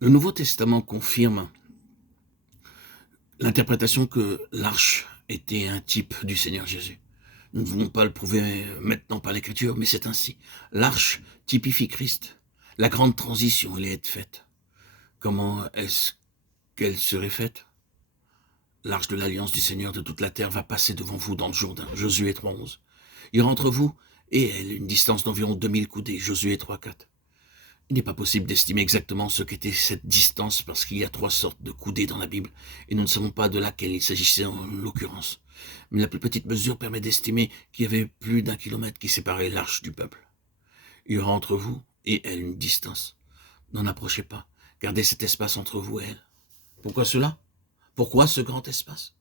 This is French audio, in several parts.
Le Nouveau Testament confirme l'interprétation que l'arche était un type du Seigneur Jésus. Nous ne voulons pas le prouver maintenant par l'Écriture, mais c'est ainsi. L'arche typifie Christ. La grande transition allait être faite. Comment est-ce qu'elle serait faite? L'arche de l'alliance du Seigneur de toute la terre va passer devant vous dans le Jourdain. Josué 3.11. Il y aura entre vous et elle une distance d'environ 2000 coudées. Josué 3.4. Il n'est pas possible d'estimer exactement ce qu'était cette distance parce qu'il y a 3 sortes de coudées dans la Bible et nous ne savons pas de laquelle il s'agissait en l'occurrence. Mais la plus petite mesure permet d'estimer qu'il y avait plus d'1 kilomètre qui séparait l'arche du peuple. Il y aura entre vous et elle une distance. N'en approchez pas. Gardez cet espace entre vous et elle. Pourquoi cela? Pourquoi ce grand espace?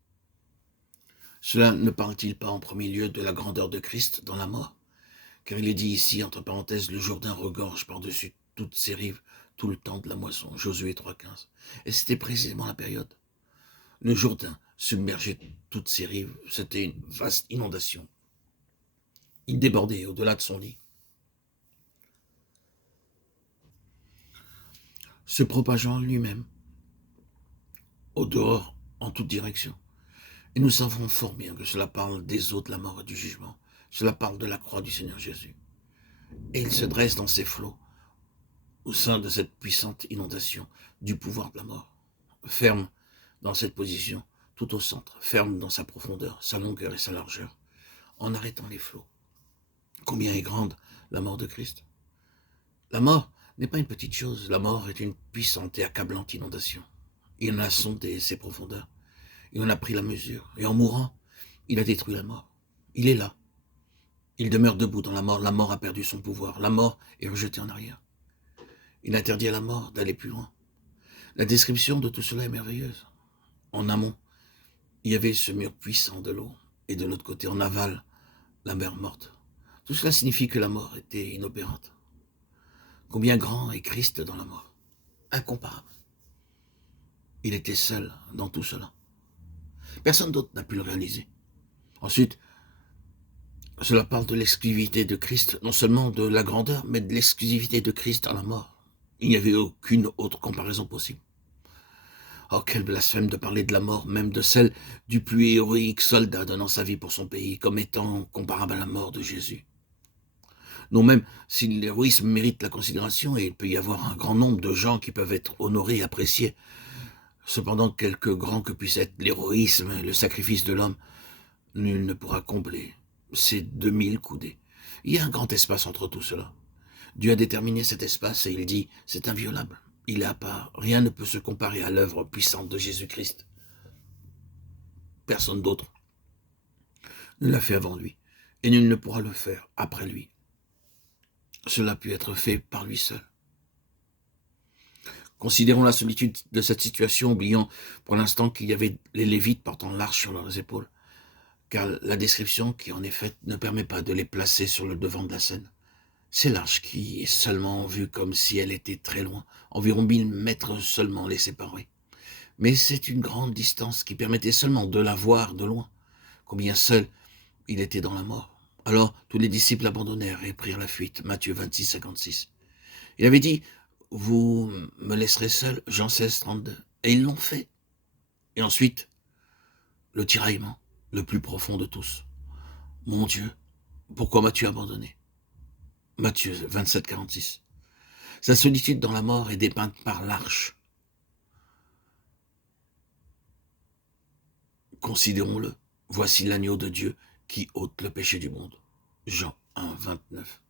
Cela ne parle-t-il pas en premier lieu de la grandeur de Christ dans la mort? Car il est dit ici, entre parenthèses, le Jourdain regorge par-dessus toutes ses rives tout le temps de la moisson, Josué 3.15. Et c'était précisément la période. Le Jourdain submergeait toutes ses rives, c'était une vaste inondation. Il débordait au-delà de son lit. Se propageant lui-même, au dehors, en toutes directions. Et nous savons fort bien que cela parle des eaux de la mort et du jugement. Cela parle de la croix du Seigneur Jésus. Et il se dresse dans ses flots, au sein de cette puissante inondation du pouvoir de la mort. Ferme dans cette position, tout au centre, ferme dans sa profondeur, sa longueur et sa largeur, en arrêtant les flots. Combien est grande la mort de Christ? La mort n'est pas une petite chose, la mort est une puissante et accablante inondation. Il en a sondé ses profondeurs, il en a pris la mesure, et en mourant, il a détruit la mort. Il est là, il demeure debout dans la mort a perdu son pouvoir, la mort est rejetée en arrière. Il interdit à la mort d'aller plus loin. La description de tout cela est merveilleuse. En amont, il y avait ce mur puissant de l'eau, et de l'autre côté, en aval, la mer morte. Tout cela signifie que la mort était inopérante. Combien grand est Christ dans la mort? Incomparable. Il était seul dans tout cela. Personne d'autre n'a pu le réaliser. Ensuite, cela parle de l'exclusivité de Christ, non seulement de la grandeur, mais de l'exclusivité de Christ dans la mort. Il n'y avait aucune autre comparaison possible. Oh, quel blasphème de parler de la mort, même de celle du plus héroïque soldat donnant sa vie pour son pays, comme étant comparable à la mort de Jésus. Non, même si l'héroïsme mérite la considération, et il peut y avoir un grand nombre de gens qui peuvent être honorés et appréciés, cependant, quelque grand que puisse être l'héroïsme et le sacrifice de l'homme, nul ne pourra combler ces 2000 coudées. Il y a un grand espace entre tout cela. Dieu a déterminé cet espace et il dit, c'est inviolable. Il est à part. Rien ne peut se comparer à l'œuvre puissante de Jésus-Christ. Personne d'autre ne l'a fait avant lui. Et nul ne pourra le faire après lui. Cela a pu être fait par lui seul. Considérons la solitude de cette situation, oubliant pour l'instant qu'il y avait les Lévites portant l'arche sur leurs épaules, car la description qui en est faite ne permet pas de les placer sur le devant de la scène. C'est l'arche qui est seulement vue comme si elle était très loin, environ 1000 mètres seulement les séparer. Mais c'est une grande distance qui permettait seulement de la voir de loin. Combien seul il était dans la mort. Alors tous les disciples abandonnèrent et prirent la fuite. Matthieu 26, 56. Il avait dit, vous me laisserez seul, Jean 16, 32. Et ils l'ont fait. Et ensuite, le tiraillement, le plus profond de tous. Mon Dieu, pourquoi m'as-tu abandonné? Matthieu 27, 46. Sa solitude dans la mort est dépeinte par l'arche. Considérons-le. Voici l'agneau de Dieu qui ôte le péché du monde. Jean 1, 29.